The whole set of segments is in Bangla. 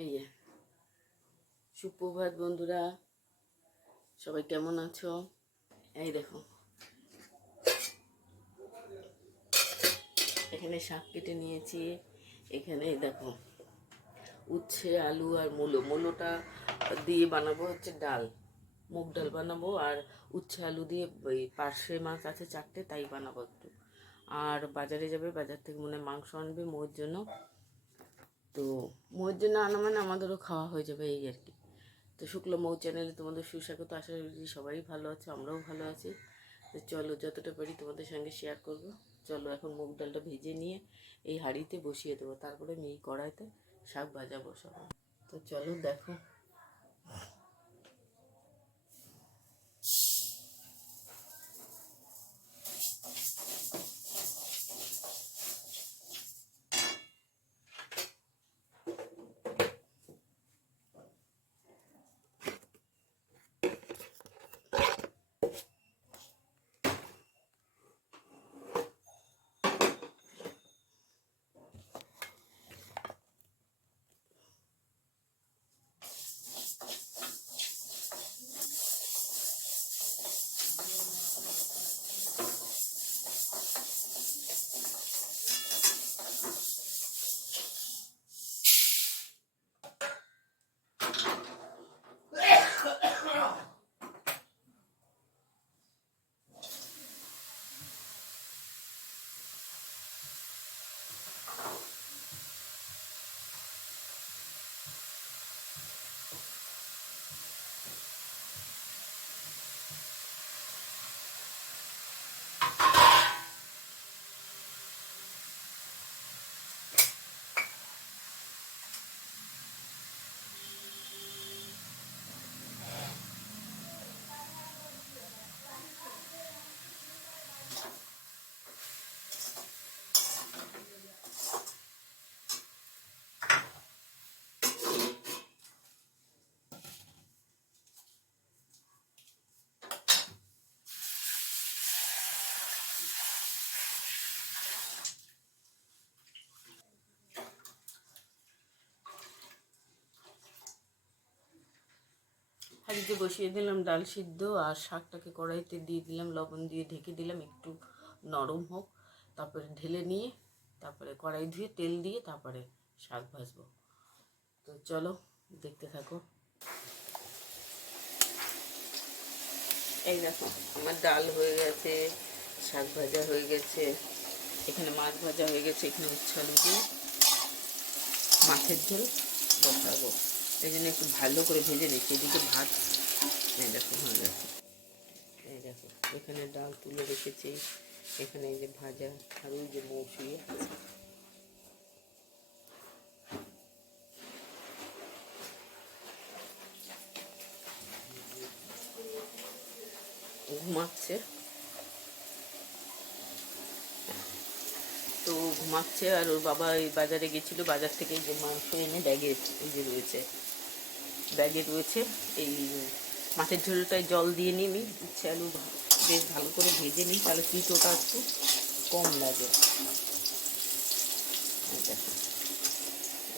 এই যে সুপ্রভাত বন্ধুরা, সবাই কেমন আছো? এই দেখো, এখানে শাক কেটে নিয়েছি। এখানে দেখো উচ্ছে, আলু আর মূলোটা দিয়ে বানাবো হচ্ছে ডাল, মুগ ডাল বানাবো। আর উচ্ছে আলু দিয়ে ওই পার্শে মাছ আছে 4টে, তাই বানাবো একটু। আর বাজারে যাবে, বাজার থেকে মনে হয় মাংস আনবে মোয়ের জন্য। তো মোয়ের জন্য আনা মানে আমাদেরও খাওয়া হয়ে যাবে, এই আর কি। তো শুক্লা মৌ চ্যানেলে তোমাদের সুস্বাগত। আশা করি সবাই ভালো আছে, আমরাও ভালো আছি। তো চলো, যতটা পারি তোমাদের সঙ্গে শেয়ার করব। চলো, এখন মুগ ডালটা ভেজে নিয়ে এই হাঁড়িতে বসিয়ে দেবো, তারপরে আমি এই কড়াইতে শাক ভাজা বসাবো। তো চলো দেখো। হাঁড়িতে বসিয়ে দিলাম ডাল সিদ্ধ, আর শাকটাকে কড়াইতে দিয়ে দিলাম, লবণ দিয়ে ঢেকে দিলাম একটু নরম হোক। তারপরে ঢেলে নিয়ে তারপরে কড়াই ধুয়ে তেল দিয়ে তারপরে শাক ভাজবো। তো চলো দেখতে থাকো। এই দেখো, আমার ডাল হয়ে গেছে, শাক ভাজা হয়ে গেছে, এখানে মাছ ভাজা হয়ে গেছে, এখানে উচ্ছে আলু দিয়ে মাছের ঝোল বসাবো। এই জন্য একটু ভালো করে ভেজে নিচ্ছি। এদিকে ভাত, এই দেখো হয়ে গেছে। এই দেখো, এখানে ডাল তুলে রেখেছি, এখানে এই যে ভাজা, আর ওই যে মৌসুমি ঘুমাচ্ছে। তো ঘুমাচ্ছে, আর ওর বাবা এই বাজারে গেছিলো, বাজার থেকে এই যে মাংস এনে ব্যাগে এই যে রয়েছে, ব্যাগে রয়েছে। এই মাছের ঝোলটায় জল দিয়ে নিই, আমি উচ্ছে আলু বেশ ভালো করে ভেজে নিই, তাহলে তিতোটা একটু কম লাগে।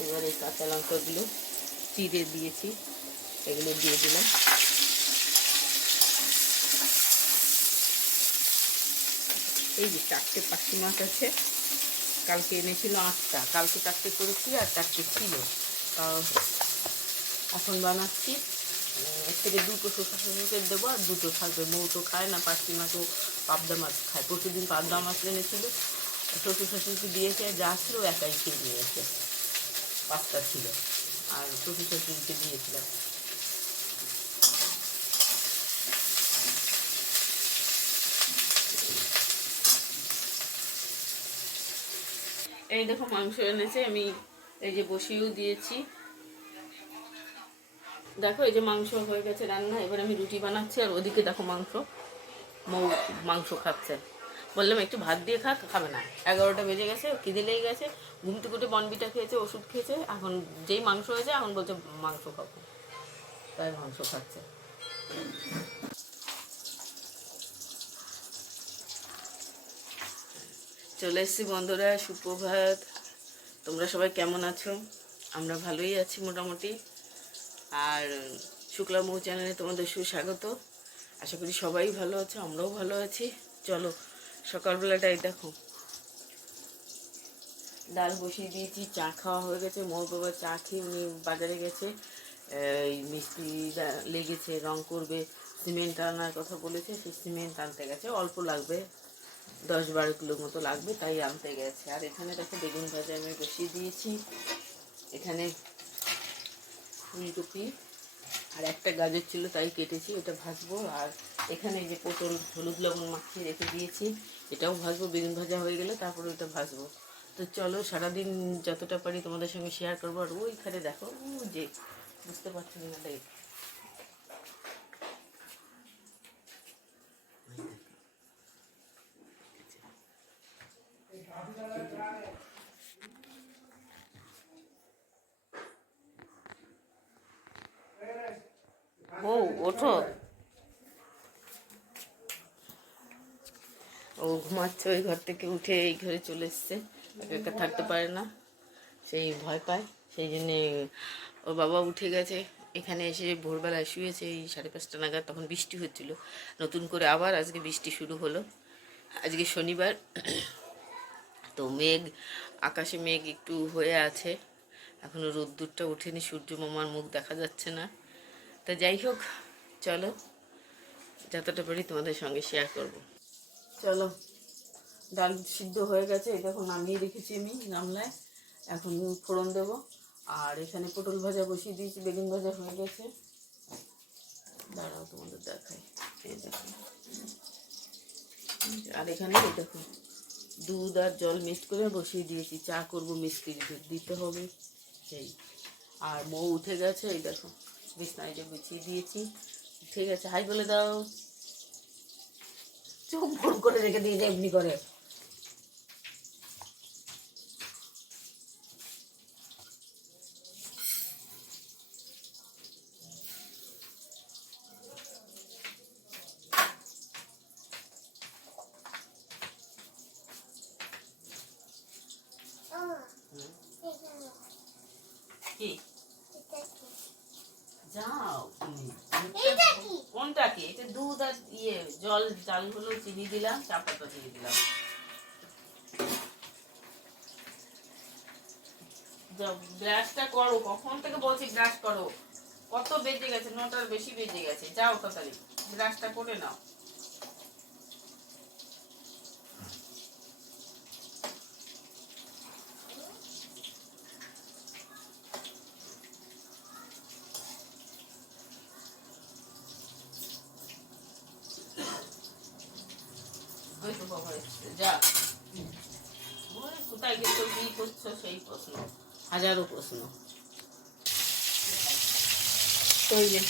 এবার এই কাঁচা লঙ্কাগুলো চিড়ে দিয়েছি, এগুলো দিয়ে দিলাম। এই যে 4টে পার্শে মাছ আছে, কালকে এনেছিল 8টা, কালকে 4টে করেছি আর 4টে ছিল। এখন বানাচ্ছি, এর থেকে 2টো শসা শ্বশুরকে দেবো, আর 2টো থাকবে। মৌ তো খায় না পার্শে মাছও, পাবদা মাছ খায়। প্রতিদিন পাবদা মাছ এনেছিল, শ্বশুর শাশুড়িকে দিয়েছে, যা ছিল একাই খেয়ে নিয়েছে। 5টা ছিল, আর শ্বশুর শাশুড়িকে দিয়েছিলাম। এই দেখো মাংস এনেছে, আমি এই যে বসিয়েও দিয়েছি। দেখো এই যে মাংস হয়ে গেছে রান্না। এবার আমি রুটি বানাচ্ছি, আর ওদিকে দেখো মৌ মাংস খাচ্ছে। বললাম একটু ভাত দিয়ে খাবে না। 11টা বেজে গেছে, খিদে লেগে গেছে, ঘুম থেকে উঠে বনবিটা খেয়েছে, ওষুধ খেয়েছে, এখন যেই মাংস হয়েছে এখন বলছে মাংস খাবো, তাই মাংস খাচ্ছে। চলে এসছি বন্ধুরা, সুপ্রভাত। তোমরা সবাই কেমন আছো? আমরা ভালোই আছি মোটামুটি। আর শুক্লা মৌ চ্যানেলে তোমাদের সুস্বাগত। আশা করি সবাই ভালো আছে, আমরাও ভালো আছি। চলো সকালবেলাটাই দেখো, ডাল বসিয়ে দিয়েছি, চা খাওয়া হয়ে গেছে। মোর বাবা চা খেয়ে উনি বাজারে গেছে, এই মিস্ত্রি লেগেছে, রং করবে, সিমেন্ট আনার কথা বলেছে, সেই সিমেন্ট আনতে গেছে। অল্প লাগবে, 10-12 কিলো মতো লাগবে, তাই আনতে গেছে। আর এখানে দেখো বেগুন ভাজা আমি বসিয়ে দিয়েছি। এখানে ফুলকপি আর একটা গাজর ছিল, তাই কেটেছি, এটা ভাজবো। আর এখানে যে পটল হলুদ লবণ মাখিয়ে রেখে দিয়েছি, এটাও ভাজবো। বেগুন ভাজা হয়ে গেলে তারপরে ওটা ভাজবো। তো চলো সারাদিন যতটা পারি তোমাদের সঙ্গে শেয়ার করবো। আর ওইখানে দেখো, যে বুঝতে পারছি না, দেখ ও ওঠো, ও ঘুমাচ্ছে, ওই ঘর থেকে উঠে এই ঘরে চলে এসছে। একা একা থাকতে পারে না, সেই ভয় পায়, সেই জন্যে ওর বাবা উঠে গেছে। এখানে এসে ভোরবেলায় শুয়েছে এই 5:30 নাগাদ, তখন বৃষ্টি হচ্ছিল। নতুন করে আবার আজকে বৃষ্টি শুরু হলো। আজকে শনিবার, তো মেঘ, আকাশে মেঘ একটু হয়ে আছে, এখনও রোদ্দুরটা ওঠেনি, সূর্য মামার মুখ দেখা যাচ্ছে না। তা যাই হোক, চলো যতটা পারি তোমাদের সঙ্গে শেয়ার করব। চলো, ডাল সিদ্ধ হয়ে গেছে, এই দেখো নামিয়ে রেখেছি আমি গামলায়। এখন ফোড়ন দেব। আর এখানে পটল ভাজা বসিয়ে দিয়েছি, বেগুন ভাজা হয়ে গেছে। দাঁড়াও তোমাদের দেখাই, এই দেখো। আর এখানে এই দেখো দুধ আর জল মিক্সড করে বসিয়ে দিয়েছি, চা করবো, মিষ্টি দিতে হবে সেই। আর মৌ উঠে গেছে, এই দেখো বিছনায় যে বিছিয়ে দিয়েছি, উঠে গেছে। হাই বলে দাও। চোখ ফোন করে রেখে দিয়েছে এমনি করে। কি যাও কোনটা কি? এটা দুধ আর জল, জাল হলো, চিনি দিলাম, চা পাতা দিয়ে দিলাম। যাও ব্রাশটা করো, কখন থেকে বলছি ব্রাশ করো। কত বেজে গেছে, 9টার বেশি বেজে গেছে। যাও তাড়াতাড়ি ব্রাশটা করে নাও। ওই তো বাবা এসছে, যা। ওই কোথায় গেছো, কি করছো, সেই প্রশ্ন, হাজারো প্রশ্ন। তো এই যে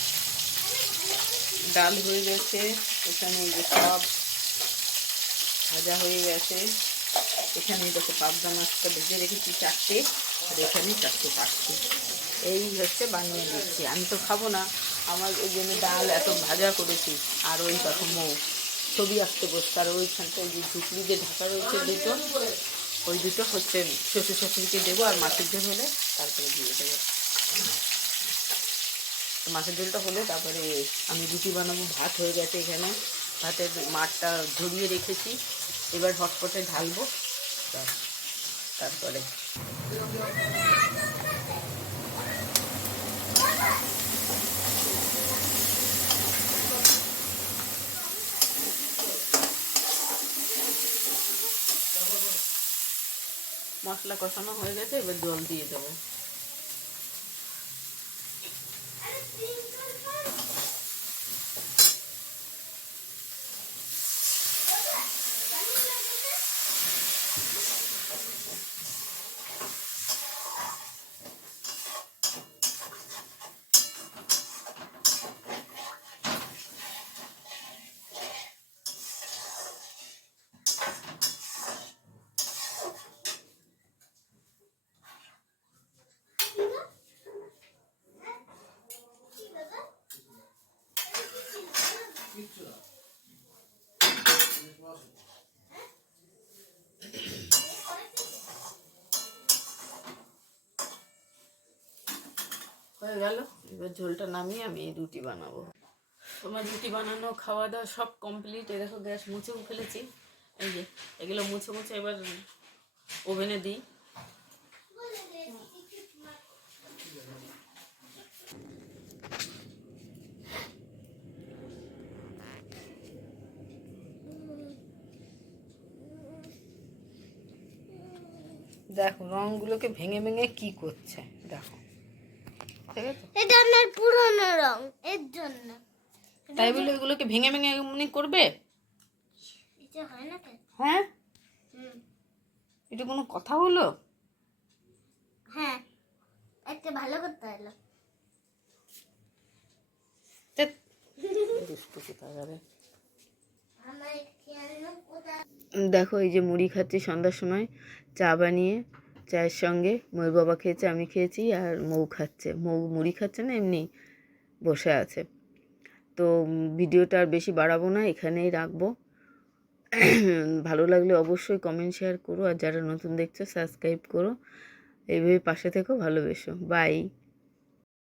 ডাল হয়ে গেছে, এখানে এই যে সব ভাজা হয়ে গেছে। এখানে দেখো পাবদা মাছটা ভেজে রেখেছি 4টে, আর এখানে 4টে পাচ্ছি। এই হচ্ছে বানিয়ে দিচ্ছি, আমি তো খাবো না, আমার ওই জন্য ডাল এত ভাজা করেছি। আর ওই দেখো মৌ ছবি আঁকতে বসতে, আর ওইখানটায় যে ঝুঁকড়ি দিয়ে ঢাকা রয়েছে দুটো, ওই দুটো হচ্ছে শ্বশুর শাশুড়িকে দেবো। আর মাছের ঝোল হলে তারপরে দিয়ে দেবো। মাছের ঝোলটা হলে তারপরে আমি রুটি বানাবো। ভাত হয়ে গেছে, এখানে ভাতের মাঠটা ঝরিয়ে রেখেছি, এবার হটপটে ঢালবো। তারপরে মশলা কষানো হয়ে গেছে, এবার জল দিয়ে দেবো। হয়ে গেল। এবার ঝোলটা নামিয়ে আমি রুটি বানাবো। তোমার রুটি বানানো, খাওয়া দাওয়া সব কমপ্লিট। এই দেখো গ্যাস মুছেও ফেলেছি। এই যে এগুলো মুছে মুছে এবার ওভেনে দিই। দেখো রঙগুলোকে ভেঙে ভেঙে কি করছে দেখো, ঠিক আছে? এটা আমার পুরনো রং, এর জন্য। তাই বলে এগুলোকে ভেঙে ভেঙে এমনি করবে? এটা হয় না কেন? হ্যাঁ, হুম, এটা কোনো কথা হলো? হ্যাঁ, একটা ভালো করতে হলো। ধ্যাৎ, দুষ্টু কোথাকারে। আমার খেয়াল কোথায়? দেখো এই যে মুড়ি খাচ্ছি সন্ধ্যার সময়, চা বানিয়ে। চায়ের সঙ্গে ময়ূর বাবা খেয়েছে, আমি খেয়েছি, আর মৌ খাচ্ছে। মৌ মুড়ি খাচ্ছে না, এমনি বসে আছে। তো ভিডিওটা আর বেশি বাড়াবো না, এখানেই রাখবো। ভালো লাগলে অবশ্যই কমেন্ট শেয়ার করো, আর যারা নতুন দেখছো সাবস্ক্রাইব করো। এইভাবে পাশে থেকো, ভালোবেসো। বাই।